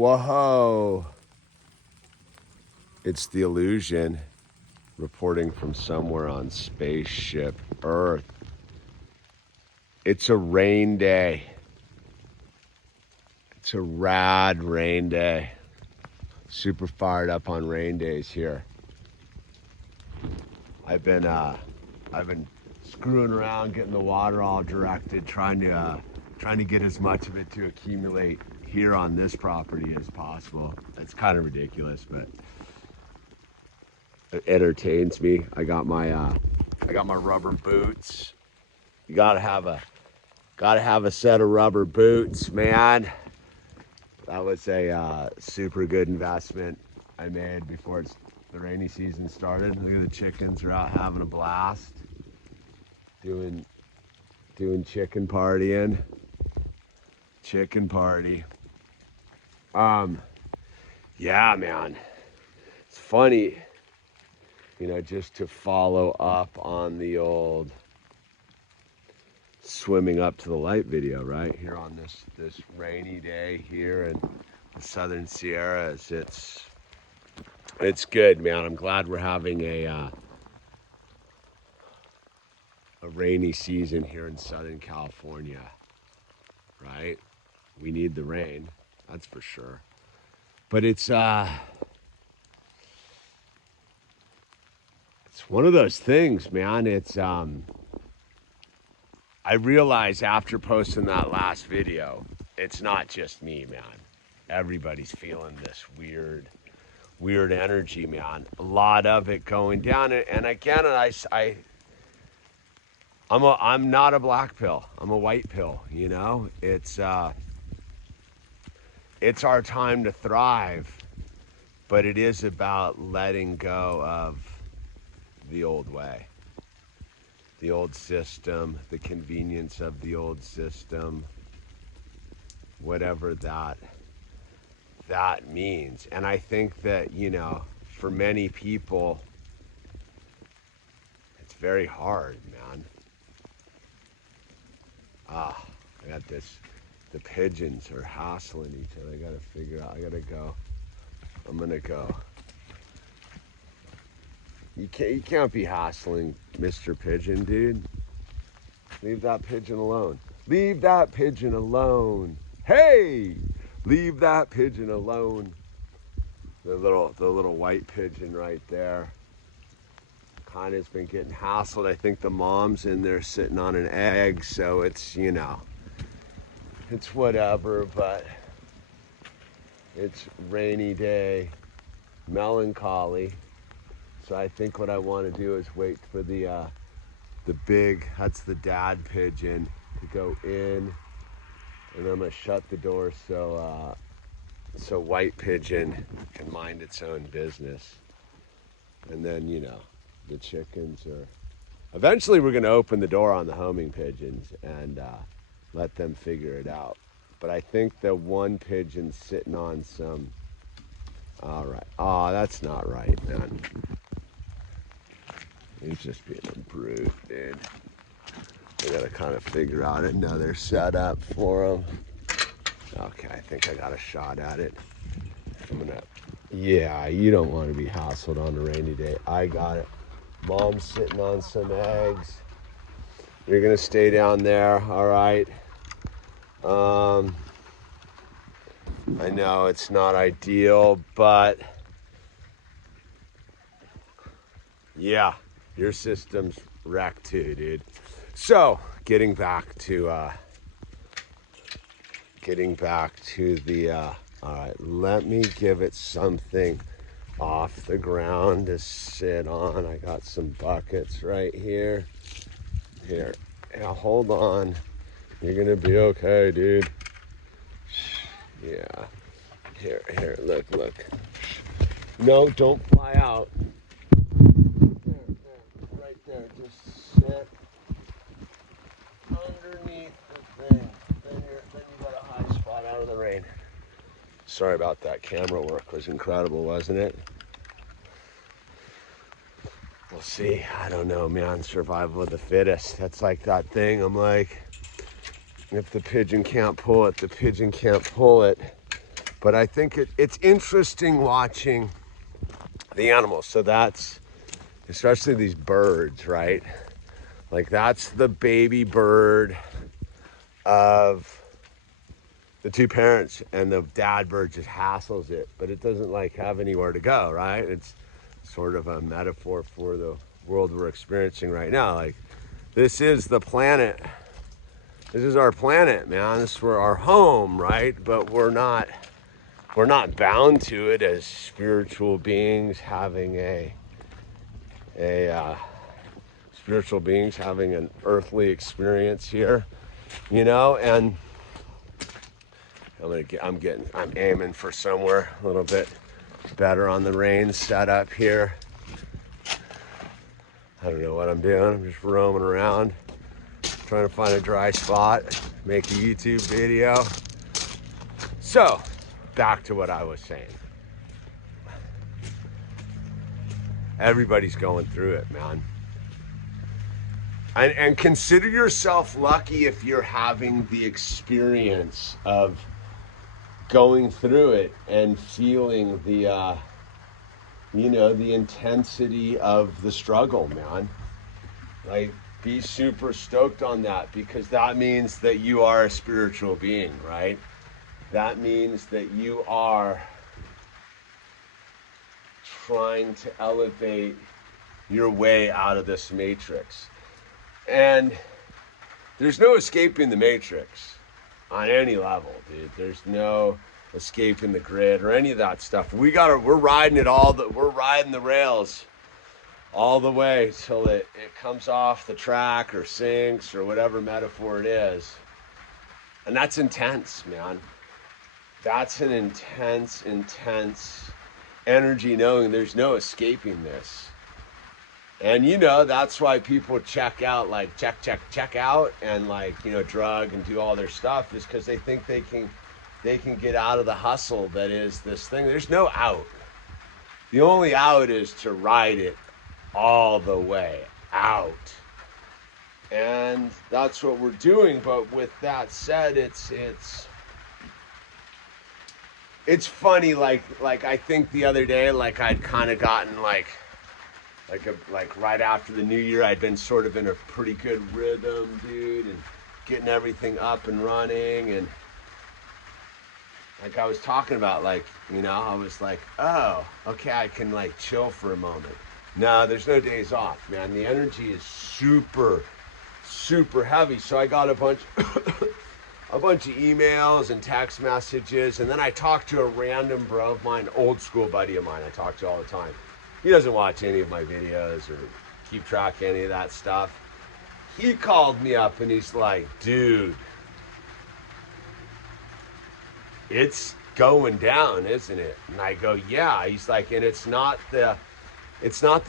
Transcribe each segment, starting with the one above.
Whoa. It's the Illusion reporting from somewhere on spaceship Earth. It's a rain day. It's a rad rain day. Super fired up on rain days here. I've been screwing around, getting the water all directed, trying to get as much of it to accumulate here on this property as possible. It's kind of ridiculous, but it entertains me. I got my rubber boots. You gotta have a set of rubber boots, man. That was a super good investment I made before the rainy season started. Look at the chickens are out having a blast, doing chicken partying. Chicken party. Yeah, man. It's funny, you know, just to follow up on the old swimming up to the light video, right? Here on this rainy day here in the Southern Sierras. It's good, man. I'm glad we're having a rainy season here in Southern California, right? We need the rain, that's for sure. But it's one of those things, man. It's I realized after posting that last video, it's not just me, man. Everybody's feeling this weird energy, man. A lot of it going down, and again, I'm not a black pill. I'm a white pill. You know, it's our time to thrive, but it is about letting go of the old way, the old system, the convenience of the old system, whatever that means. And I think that, you know, for many people, it's very hard, man. I got this. The pigeons are hassling each other. I gotta figure out. I gotta go. I'm gonna go. You can't be hassling Mr. Pigeon, dude. Leave that pigeon alone. Leave that pigeon alone. Hey, leave that pigeon alone. The little white pigeon right there. Kind of's been getting hassled. I think the mom's in there sitting on an egg, so it's, you know, it's whatever, but it's rainy day, melancholy. So I think what I want to do is wait for the big, that's the dad pigeon, to go in, and I'm gonna shut the door so white pigeon can mind its own business. And then, you know, the chickens are, eventually we're gonna open the door on the homing pigeons and let them figure it out. But I think the one pigeon's sitting on some, all right. Oh, that's not right, man. He's just being a brute, dude. We gotta kind of figure out another setup for him. Okay, I think I got a shot at it. I'm gonna, yeah, you don't want to be hassled on a rainy day. I got it. Mom's sitting on some eggs. You're gonna stay down there, all right? I know it's not ideal, but yeah, your system's wrecked too, dude. So, getting back to the, all right, let me give it something off the ground to sit on. I got some buckets right here. Here, yeah, hold on. You're gonna be okay, dude. Yeah. Here, look. No, don't fly out. There, right there. Just sit underneath the thing. Then you got a high spot out of the rain. Sorry about that. Camera work was incredible, wasn't it? We'll see. I don't know, man. Survival of the fittest. That's like that thing. I'm like, if the pigeon can't pull it, the pigeon can't pull it. But I think it's interesting watching the animals. So that's, especially these birds, right? Like that's the baby bird of the two parents, and the dad bird just hassles it, but it doesn't like have anywhere to go, right? It's sort of a metaphor for the world we're experiencing right now. Like, this is the planet. This is our planet, man. This is our home, right? But we're not bound to it as spiritual beings having spiritual beings having an earthly experience here, you know. And I'm aiming for somewhere a little bit better on the range setup here. I don't know what I'm doing. I'm just roaming around, trying to find a dry spot, make a YouTube video. So, back to what I was saying. Everybody's going through it, man. And consider yourself lucky if you're having the experience of going through it and feeling the the intensity of the struggle, man. Like, be super stoked on that, because that means that you are a spiritual being, right? That means that you are trying to elevate your way out of this matrix. And there's no escaping the matrix on any level, dude. There's no escaping the grid or any of that stuff. We're riding the rails all the way till it comes off the track or sinks or whatever metaphor it is. And that's intense, man. That's an intense energy, knowing there's no escaping this. And that's why people check out, like check out, and drug and do all their stuff, is because they think they can get out of the hustle that is this thing. There's no out. The only out is to ride it all the way out. And that's what we're doing. But with that said, it's funny, like I think the other day, like I'd kind of gotten like right after the new year, I'd been sort of in a pretty good rhythm, dude, and getting everything up and running. And like I was talking about, I was like, oh, okay, I can like chill for a moment. No, there's no days off, man. The energy is super, super heavy. So I got a bunch of emails and text messages, and then I talked to a random bro of mine, old school buddy of mine I talk to all the time. He doesn't watch any of my videos or keep track of any of that stuff. He called me up and he's like, dude, it's going down, isn't it? And I go, yeah. He's like, and it's not the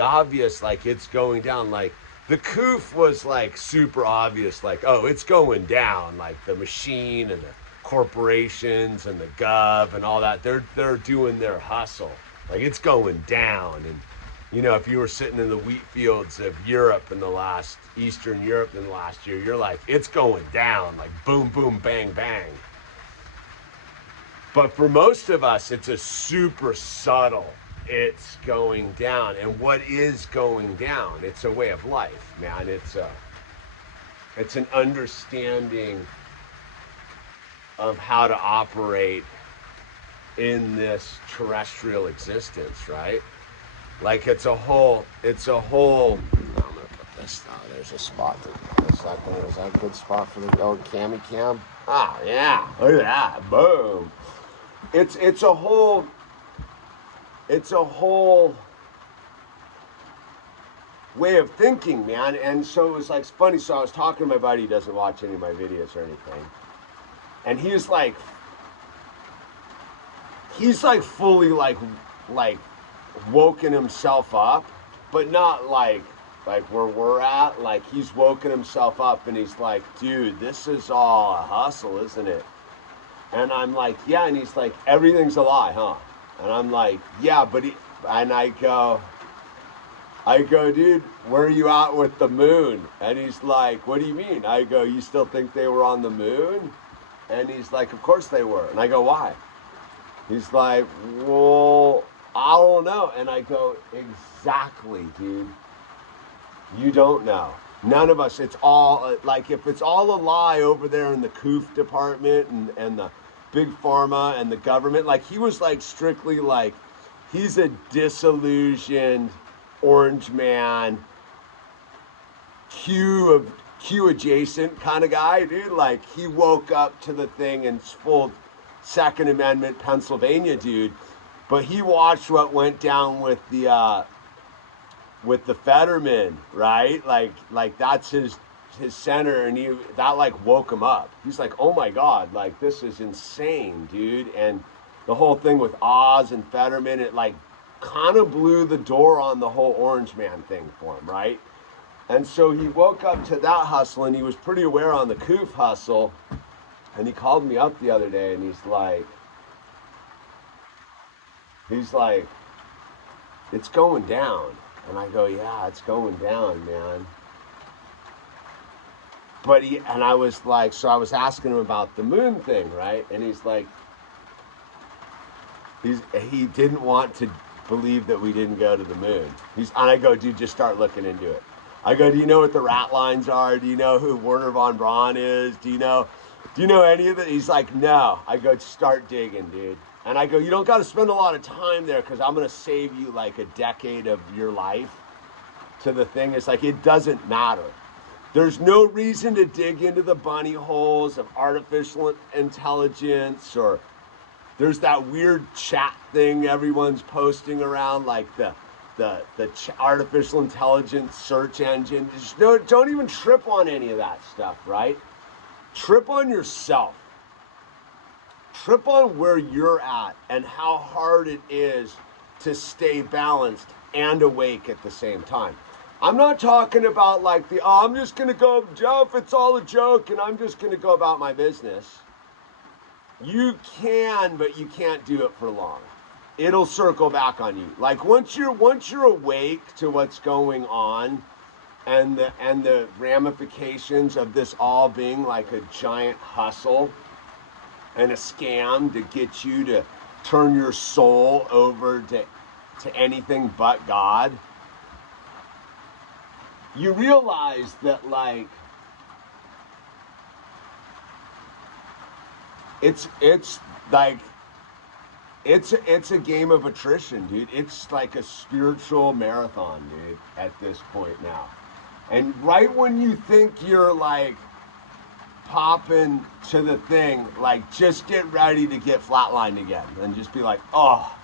obvious, like it's going down. Like the coof was like super obvious, like, oh, it's going down. Like the machine and the corporations and the gov and all that, they're doing their hustle. Like it's going down. And if you were sitting in the wheat fields of Europe Eastern Europe in the last year, you're like, it's going down, like boom, boom, bang, bang. But for most of us, it's a super subtle, it's going down. And what is going down? It's a way of life, man. It's an understanding of how to operate in this terrestrial existence, right? Like it's a whole, I'm gonna put this down. There's a spot. Is that a good spot for the old cami cam? Ah, yeah, look at that, boom. It's a whole way of thinking, man. And so it was like funny. So I was talking to my buddy, he doesn't watch any of my videos or anything. And he's like fully like woken himself up, but not like where we're at. Like he's woken himself up and he's like, dude, this is all a hustle, isn't it? And I'm like, yeah. And he's like, everything's a lie, huh? And I'm like, yeah, but I go, dude, where are you at with the moon? And he's like, what do you mean? I go, you still think they were on the moon? And he's like, of course they were. And I go, why? He's like, well, I don't know. And I go, exactly, dude. You don't know. None of us. It's all like, if it's all a lie over there in the coof department and the big pharma and the government, like he was like strictly like, he's a disillusioned orange man, Q adjacent kind of guy, dude. Like he woke up to the thing in full Second Amendment Pennsylvania, dude. But he watched what went down with the Fetterman, right? Like that's his center, and that like woke him up. He's like, oh my god, like this is insane, dude. And the whole thing with Oz and Fetterman, it like kind of blew the door on the whole Orange Man thing for him, right? And so he woke up to that hustle, and he was pretty aware on the Coof hustle. And he called me up the other day, and he's like, it's going down. And I go, yeah, it's going down, man. But I was like, so I was asking him about the moon thing, right? And he's like, he didn't want to believe that we didn't go to the moon. And I go, dude, just start looking into it. I go, do you know what the rat lines are? Do you know who Werner von Braun is? Do you know any of it? He's like, no. I go, start digging, dude. And I go, you don't got to spend a lot of time there because I'm going to save you like a decade of your life to the thing. It's like, it doesn't matter. There's no reason to dig into the bunny holes of artificial intelligence, or there's that weird chat thing everyone's posting around, like the artificial intelligence search engine. Just don't even trip on any of that stuff, right? Trip on yourself. Trip on where you're at and how hard it is to stay balanced and awake at the same time. I'm not talking about like I'm just going to go, Jeff, it's all a joke and I'm just going to go about my business. You can, but you can't do it for long. It'll circle back on you. Like once you're awake to what's going on and the ramifications of this all being like a giant hustle and a scam to get you to turn your soul over to anything but God, you realize that like it's like it's a game of attrition, dude. It's like a spiritual marathon, dude, at this point now. And right when you think you're like popping to the thing, like just get ready to get flatlined again and just be like, oh,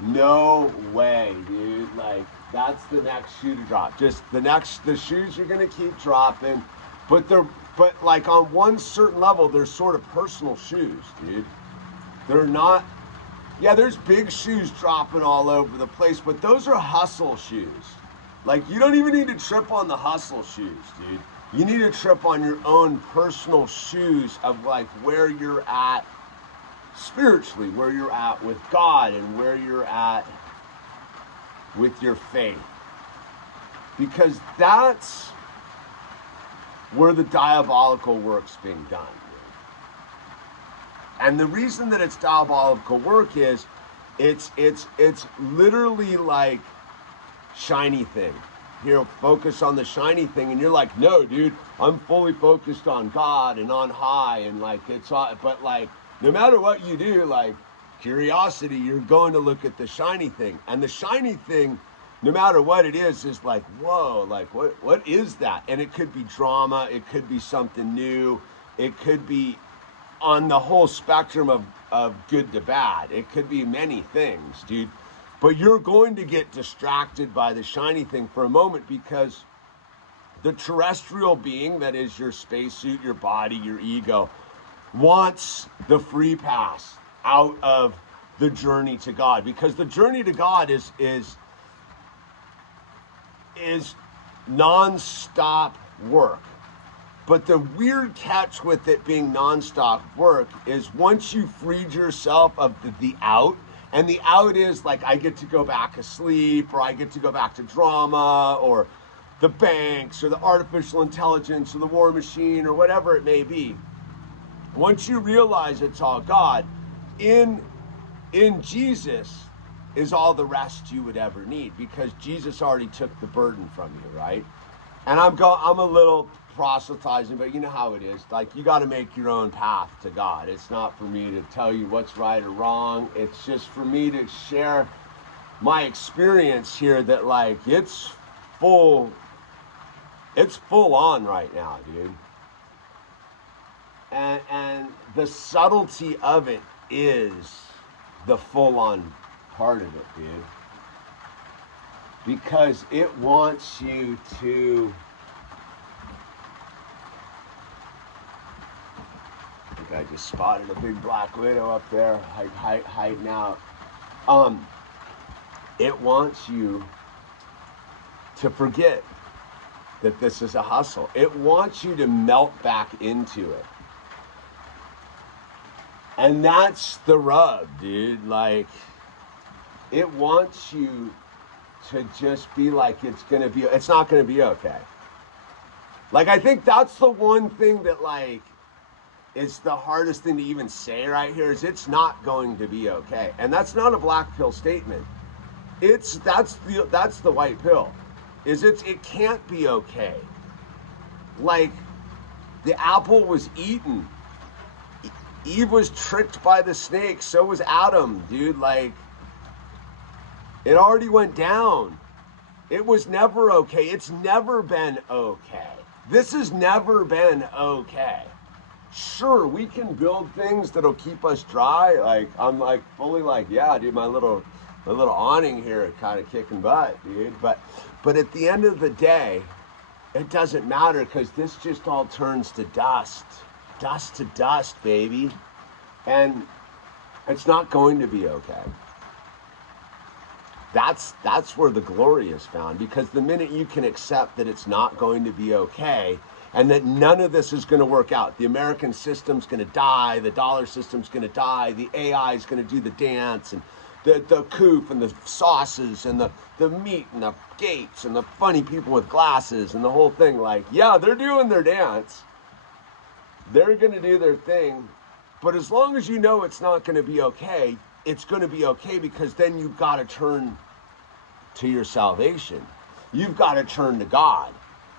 no way, dude. Like that's the next shoe to drop. Just the shoes you're gonna keep dropping, but like on one certain level, they're sort of personal shoes, dude. They're not, yeah, there's big shoes dropping all over the place, but those are hustle shoes. Like you don't even need to trip on the hustle shoes, dude. You need to trip on your own personal shoes of like where you're at spiritually, where you're at with God, and where you're at with your faith. Because that's where the diabolical work's being done. And the reason that it's diabolical work is it's literally like shiny thing. Here, focus on the shiny thing, and you're like, no, dude, I'm fully focused on God and on high, and like it's all, but like no matter what you do, like curiosity, you're going to look at the shiny thing, and the shiny thing, no matter what it is like, whoa, like what is that? And it could be drama, it could be something new, it could be on the whole spectrum of good to bad. It could be many things, dude. But you're going to get distracted by the shiny thing for a moment because the terrestrial being that is your spacesuit, your body, your ego, wants the free pass out of the journey to God. Because the journey to God is non-stop work. But the weird catch with it being non-stop work is once you freed yourself of the out, and the out is like, I get to go back asleep, or I get to go back to drama, or the banks, or the artificial intelligence, or the war machine, or whatever it may be. Once you realize it's all God, in in Jesus is all the rest you would ever need, because Jesus already took the burden from you, right? And I'm a little proselytizing, but you know how it is. Like, you got to make your own path to God. It's not for me to tell you what's right or wrong. It's just for me to share my experience here, that like it's full on right now, dude. And the subtlety of it is the full on part of it, dude. Because it wants you to, I think I just spotted a big black widow up there hiding out. It wants you to forget that this is a hustle. It wants you to melt back into it. And that's the rub, dude. Like, it wants you to just be like, it's not gonna be okay. Like, I think that's the one thing that, like, is the hardest thing to even say right here, is it's not going to be okay. And that's not a black pill statement. That's the white pill. It can't be okay. Like, the apple was eaten. Eve was tricked by the snake. So was Adam, dude. Like, it already went down. It was never okay. It's never been okay. This has never been okay. Sure, we can build things that'll keep us dry. Like, I'm like fully like, yeah, dude, my little awning here kind of kicking butt, dude. But at the end of the day, it doesn't matter, because this just all turns to dust. Dust to dust, baby. And it's not going to be okay. That's where the glory is found, because the minute you can accept that it's not going to be okay, and that none of this is going to work out, the American system's going to die, the dollar system's going to die, the AI is going to do the dance, and the coof and the sauces and the meat and the gates and the funny people with glasses and the whole thing. Like, yeah, they're doing their dance. They're going to do their thing. But as long as you know it's not going to be okay, it's going to be okay, because then you've got to turn to your salvation. You've got to turn to God.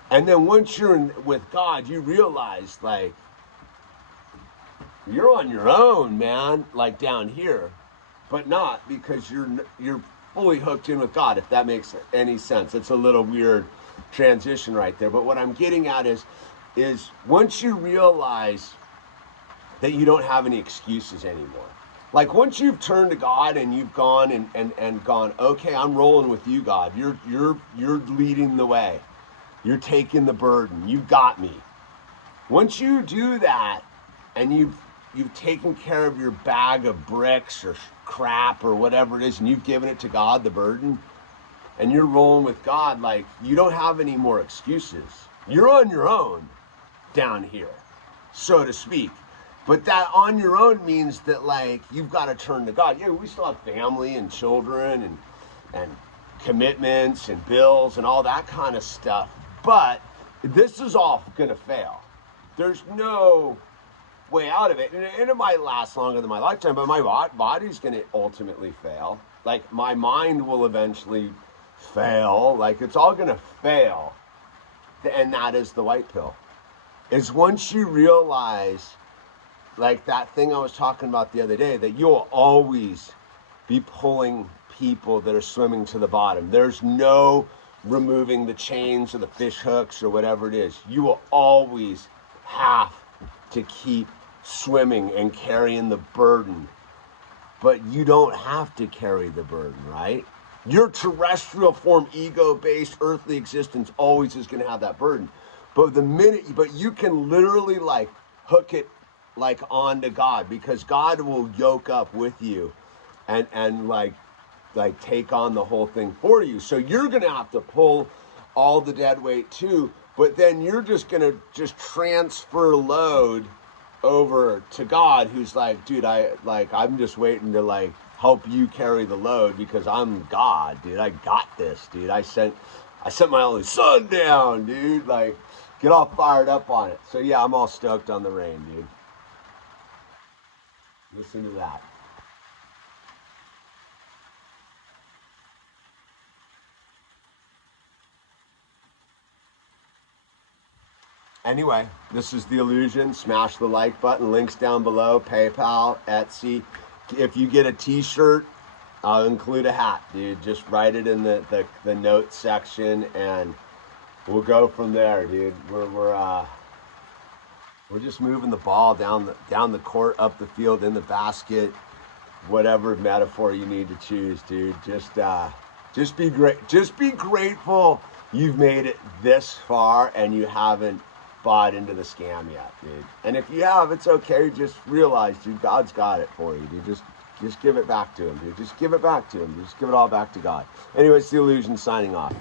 And then once you're with God, you realize, like, you're on your own, man, like down here. But not, because you're fully hooked in with God, if that makes any sense. It's a little weird transition right there. But what I'm getting at is once you realize that you don't have any excuses anymore. Like, once you've turned to God and you've gone and gone, okay, I'm rolling with you, God. You're leading the way. You're taking the burden. You got me. Once you do that, and you've taken care of your bag of bricks or crap or whatever it is, and you've given it to God, the burden, and you're rolling with God, like, you don't have any more excuses. You're on your own down here, so to speak. But that on your own means that, like, you've got to turn to God. Yeah, we still have family and children and commitments and bills and all that kind of stuff. But this is all going to fail. There's no way out of it. And it might last longer than my lifetime, but my body's going to ultimately fail. Like, my mind will eventually fail. Like, it's all going to fail. And that is the white pill. Is once you realize, like that thing I was talking about the other day, that you'll always be pulling people that are swimming to the bottom. There's no removing the chains or the fish hooks or whatever it is. You will always have to keep swimming and carrying the burden. But you don't have to carry the burden, right? Your terrestrial form, ego-based, earthly existence always is going to have that burden. But you can literally, like, hook it, like, onto God, because God will yoke up with you and like take on the whole thing for you. So you're going to have to pull all the dead weight too, but then you're just going to just transfer load over to God, who's like, dude, I'm just waiting to, like, help you carry the load, because I'm God, dude. I got this, dude. I sent my only son down, dude. Like, get all fired up on it. So yeah, I'm all stoked on the rain, dude. Listen to that. Anyway, this is The Illusion. Smash the like button. Links down below. PayPal, Etsy. If you get a t-shirt, I'll include a hat, dude. Just write it in the notes section, and we'll go from there, dude. We're just moving the ball down the court, up the field, in the basket, whatever metaphor you need to choose, dude. Just be great. Just be grateful you've made it this far and you haven't bought into the scam yet, dude. And if you have, it's okay. Just realize, dude, God's got it for you, dude. Just give it back to him, dude. Just give it back to him. Just give it all back to God. Anyway, it's The Illusion signing off.